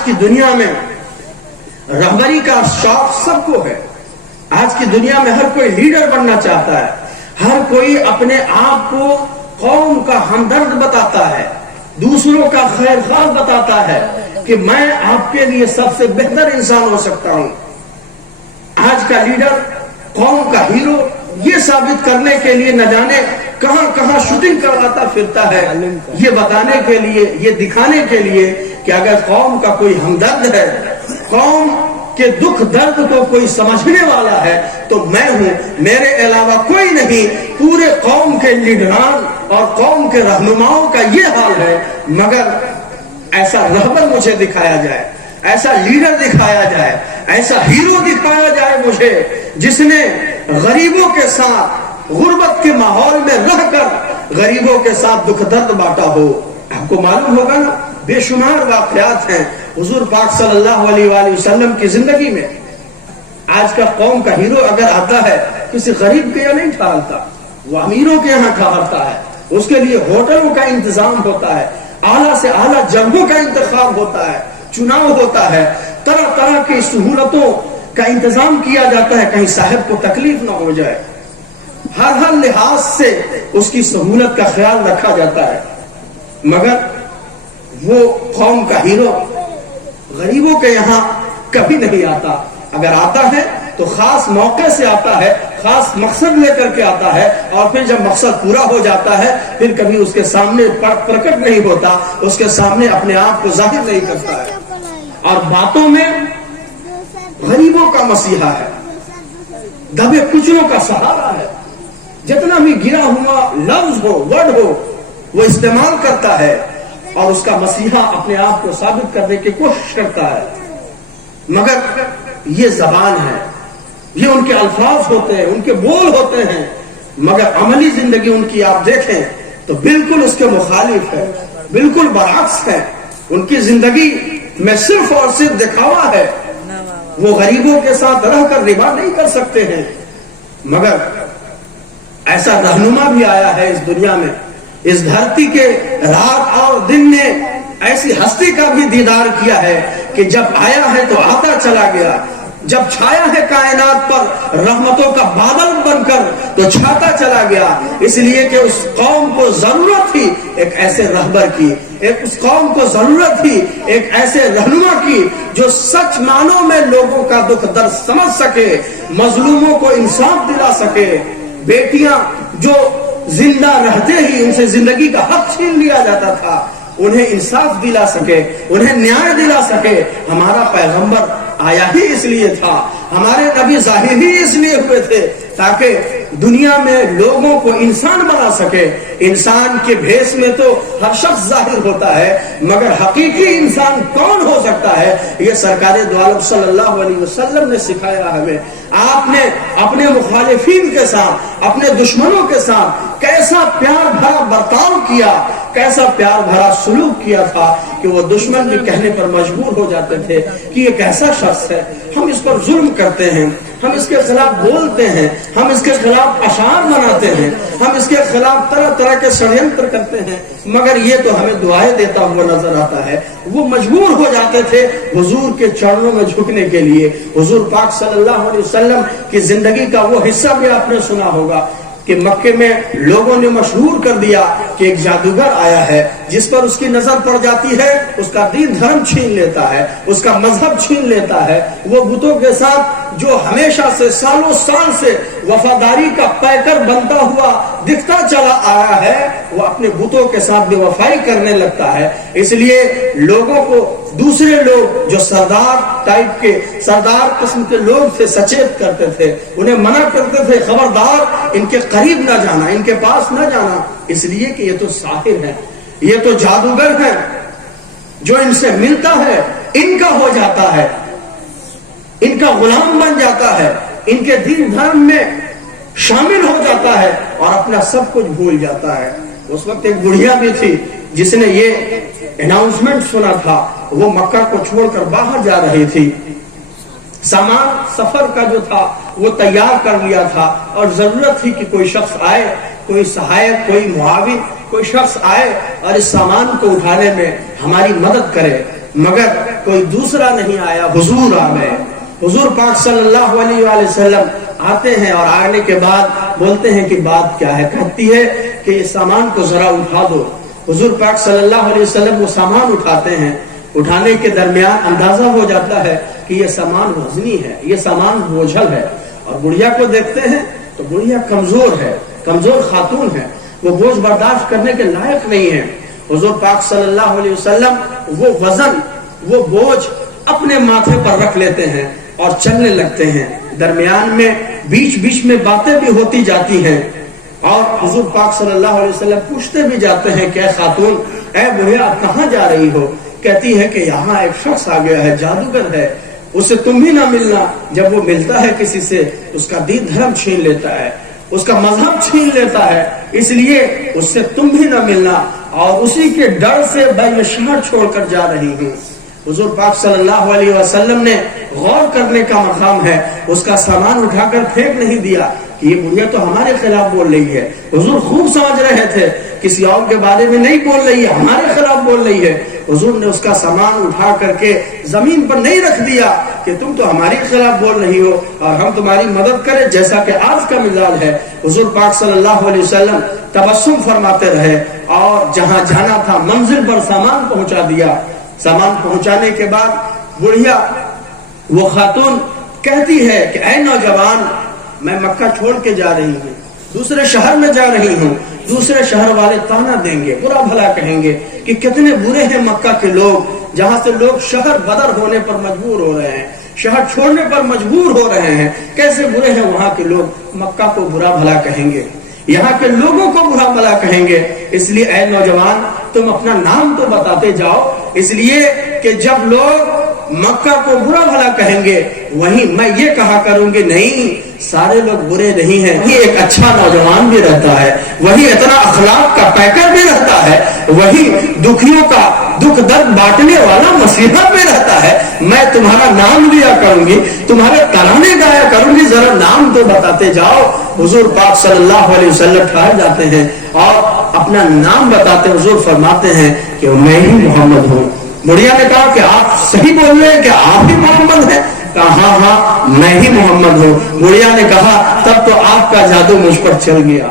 آج کی دنیا میں رہبری کا شوق سب کو ہے. آج کی دنیا میں ہر کوئی لیڈر بننا چاہتا ہے. ہر کوئی اپنے آپ کو قوم کا ہمدرد بتاتا ہے, دوسروں کا خیر خواہ بتاتا ہے کہ میں آپ کے لیے سب سے بہتر انسان ہو سکتا ہوں. آج کا لیڈر, قوم کا ہیرو, یہ ثابت کرنے کے لیے نہ جانے کہاں کہاں شوٹنگ کرواتا پھرتا ہے, یہ بتانے کے لیے, یہ دکھانے کے لیے کہ اگر قوم کا کوئی ہمدرد ہے, قوم کے دکھ درد کو کوئی سمجھنے والا ہے تو میں ہوں, میرے علاوہ کوئی نہیں. پورے قوم کے لیڈران اور قوم کے رہنماؤں کا یہ حال ہے. مگر ایسا رہبر مجھے دکھایا جائے, ایسا لیڈر دکھایا جائے, ایسا ہیرو دکھایا جائے مجھے, جس نے غریبوں کے ساتھ غربت کے ماحول میں رہ کر غریبوں کے ساتھ دکھ درد بانٹا ہو. آپ کو معلوم ہوگا نا, بے شمار واقعات ہیں حضور پاک صلی اللہ علیہ وآلہ وسلم کی زندگی میں. آج کا قوم کا ہیرو اگر آتا ہے کسی غریب کے یہاں نہیں ٹھہرتا, وہ امیروں کے یہاں ٹھہرتا ہے. اس کے لیے ہوٹلوں کا انتظام ہوتا ہے, اعلیٰ سے اعلیٰ جگہوں کا انتخاب ہوتا ہے, چناؤ ہوتا ہے, طرح طرح کی سہولتوں کا انتظام کیا جاتا ہے کہیں صاحب کو تکلیف نہ ہو جائے. ہر لحاظ سے اس کی سہولت کا خیال رکھا جاتا ہے. مگر وہ قوم کا ہیرو غریبوں کے یہاں کبھی نہیں آتا. اگر آتا ہے تو خاص موقع سے آتا ہے, خاص مقصد لے کر کے آتا ہے, اور پھر جب مقصد پورا ہو جاتا ہے پھر کبھی اس کے سامنے پرکٹ نہیں ہوتا, اس کے سامنے اپنے آپ کو ظاہر نہیں کرتا ہے. اور باتوں میں غریبوں کا مسیحا ہے, دبے کچلوں کا سہارا ہے. جتنا بھی گرا ہوا لفظ ہو, ورڈ ہو, وہ استعمال کرتا ہے اور اس کا مسیحا اپنے آپ کو ثابت کرنے کی کوشش کرتا ہے. مگر یہ زبان ہے, یہ ان کے الفاظ ہوتے ہیں, ان کے بول ہوتے ہیں, مگر عملی زندگی ان کی آپ دیکھیں تو بالکل اس کے مخالف ہے, بالکل برعکس ہے. ان کی زندگی میں صرف اور صرف دکھاوا ہے. وہ غریبوں کے ساتھ رہ کر ربا نہیں کر سکتے ہیں. مگر ایسا رہنما بھی آیا ہے اس دنیا میں, اس دھرتی کے رات اور دن نے ایسی ہستی کا بھی دیدار کیا ہے کہ جب آیا ہے تو آتا چلا گیا, جب چھایا ہے کائنات پر رحمتوں کا بادل بن کر تو چھاتا چلا گیا. اس لیے کہ اس قوم کو ضرورت تھی ایک ایسے رہبر کی, اس قوم کو ضرورت تھی ایک ایسے رہنما کی جو سچ معنوں میں لوگوں کا دکھ درد سمجھ سکے, مظلوموں کو انصاف دلا سکے. بیٹیاں جو زندہ رہتے ہی ان سے زندگی کا حق چھین لیا جاتا تھا, انہیں انصاف دلا سکے, انہیں نیائے دلا سکے. ہمارا پیغمبر آیا ہی اس لیے تھا, ہمارے نبی ظاہر ہی اس لیے ہوئے تھے تاکہ دنیا میں لوگوں کو انسان بنا سکے. انسان کے بھیس میں تو ہر شخص ظاہر ہوتا ہے, مگر حقیقی انسان کون ہو سکتا ہے یہ سرکار دو عالم صلی اللہ علیہ وسلم نے سکھایا ہمیں. آپ نے اپنے مخالفین کے ساتھ, اپنے دشمنوں کے ساتھ کیسا پیار بھرا برتاؤ کیا, کیسا پیار بھرا سلوک کیا تھا کہ وہ دشمن بھی کہنے پر مجبور ہو جاتے تھے کہ یہ کیسا شخص ہے, ہم اس پر ظلم کرتے ہیں, ہم اس کے خلاف بولتے ہیں, ہم اس کے خلاف اشعار بناتے ہیں, ہم اس کے خلاف طرح طرح کے ષڈینتر کرتے ہیں, مگر یہ تو ہمیں دعائیں دیتا ہوا نظر آتا ہے. وہ مجبور ہو جاتے تھے حضور کے چرنوں میں جھکنے کے لیے. حضور پاک صلی اللہ علیہ وسلم کی زندگی کا وہ حصہ بھی آپ نے سنا ہوگا کہ مکے میں لوگوں نے مشہور کر دیا کہ ایک جادوگر آیا ہے جس پر اس کی نظر پڑ جاتی ہے اس کا دین دھرم چھین لیتا ہے, اس کا مذہب چھین لیتا ہے. وہ بتوں کے ساتھ جو ہمیشہ سے سالوں سال سے وفاداری کا پیکر بنتا ہوا دکھتا چلا آیا ہے, وہ اپنے بتوں کے ساتھ بے وفائی کرنے لگتا ہے. اس لیے لوگوں کو دوسرے لوگ جو سردار ٹائپ کے, سردار قسم کے لوگ تھے, سچیت کرتے تھے, انہیں منع کرتے تھے خبردار ان کے قریب نہ جانا, ان کے پاس نہ جانا, اس لیے کہ یہ تو ساحر ہے, یہ تو جادوگر ہے, جو ان سے ملتا ہے ان کا ہو جاتا ہے, ان کا غلام بن جاتا ہے, ان کے دین دھرم میں شامل ہو جاتا ہے اور اپنا سب کچھ بھول جاتا ہے. اس وقت ایک بڑھیا بھی تھی جس نے یہ اناؤنسمنٹ سنا تھا, وہ مکہ کو چھوڑ کر باہر جا رہی تھی. سامان سفر کا جو تھا وہ تیار کر لیا تھا اور ضرورت تھی کہ کوئی شخص آئے, کوئی سہایک, کوئی معاون, کوئی شخص آئے اور اس سامان کو اٹھانے میں ہماری مدد کرے. مگر کوئی دوسرا نہیں آیا، حضور آ گئے۔ حضور پاک صلی اللہ علیہ وآلہ وسلم آتے ہیں اور آنے کے بعد بولتے ہیں کہ بات کیا ہے؟ کہتی ہے کہ یہ سامان کو ذرا اٹھا دو۔ حضور پاک صلی اللہ علیہ وسلم وہ سامان اٹھاتے ہیں، اٹھانے کے درمیان اندازہ ہو جاتا ہے کہ یہ سامان وزنی ہے، یہ سامان بوجھل ہے، اور بڑھیا کو دیکھتے ہیں تو بڑھیا کمزور ہے، کمزور خاتون ہے، وہ بوجھ برداشت کرنے کے لائق نہیں ہے۔ حضور پاک صلی اللہ علیہ وسلم وہ وزن، وہ بوجھ اپنے ماتھے پر رکھ لیتے ہیں اور چلنے لگتے ہیں۔ درمیان میں بیچ بیچ میں باتیں بھی ہوتی جاتی ہیں، اور حضور پاک صلی اللہ علیہ وسلم پوچھتے بھی جاتے ہیں کہ اے خاتون، اے بڑھیا، آپ کہاں جا رہی ہو؟ کہتی ہے کہ یہاں ایک شخص آ گیا ہے، جادوگر ہے، اسے تم بھی نہ ملنا۔ جب وہ ملتا ہے کسی سے اس کا دین دھرم چھین لیتا ہے، اس کا مذہب چھین لیتا ہے، اس لیے اس سے تم بھی نہ ملنا، اور اسی کے ڈر سے میں یہ شہر چھوڑ کر جا رہی ہوں۔ حضور پاک صلی اللہ علیہ وسلم نے غور کرنے کا مقام ہے، اس کا سامان اٹھا کر پھینک نہیں دیا کہ یہ بڑھیا تو ہمارے خلاف بول رہی ہے۔ حضور خوب سمجھ رہے تھے کسی اور کے بارے میں نہیں بول رہی ہے، ہمارے خلاف بول رہی ہے۔ حضور نے اس کا سامان اٹھا کر کے زمین پر نہیں رکھ دیا کہ تم تو ہمارے خلاف بول رہی ہو اور ہم تمہاری مدد کریں، جیسا کہ آج کا مزاج ہے۔ حضور پاک صلی اللہ علیہ وسلم تبسم فرماتے رہے، اور جہاں جانا تھا منزل پر سامان پہنچا دیا۔ سامان پہنچانے کے بعد بڑھیا وہ خاتون کہتی ہے کہ اے نوجوان، میں مکہ چھوڑ کے جا رہی ہوں، دوسرے شہر میں جا رہی ہوں، دوسرے شہر والے تانا دیں گے، برا بھلا کہیں گے کہ کتنے برے ہیں مکہ کے لوگ، جہاں سے لوگ شہر بدر ہونے پر مجبور ہو رہے ہیں، شہر چھوڑنے پر مجبور ہو رہے ہیں، کیسے برے ہیں وہاں کے لوگ، مکہ کو برا بھلا کہیں گے، یہاں کے لوگوں کو برا بھلا کہیں گے۔ اس لیے اے نوجوان، تم اپنا نام تو بتاتے جاؤ، اس لیے کہ جب لوگ مکہ کو برا بھلا کہیں گے وہیں میں یہ کہا کروں گی نہیں، سارے لوگ برے نہیں ہیں، وہی ایک اچھا نوجوان بھی رہتا ہے، وہی اتنا اخلاق کا پیکر بھی رہتا ہے، وہی دکھیوں کا دکھ درد بانٹنے والا مسیحا بھی رہتا ہے۔ میں تمہارا نام لیا کروں گی، تمہارے ترانے گایا کروں گی، ذرا نام تو بتاتے جاؤ۔ حضور پاک صلی اللہ علیہ وسلم ٹھہر جاتے ہیں اور اپنا نام بتاتے حضور فرماتے ہیں کہ میں ہی محمد ہوں۔ بڑھیا نے کہا کہ آپ صحیح بول رہے ہیں کہ آپ ہی محمد ہیں؟ کہا ہاں ہاں میں ہی محمد ہوں۔ بڑھیا نے کہا تب تو آپ کا جادو مجھ پر چل گیا۔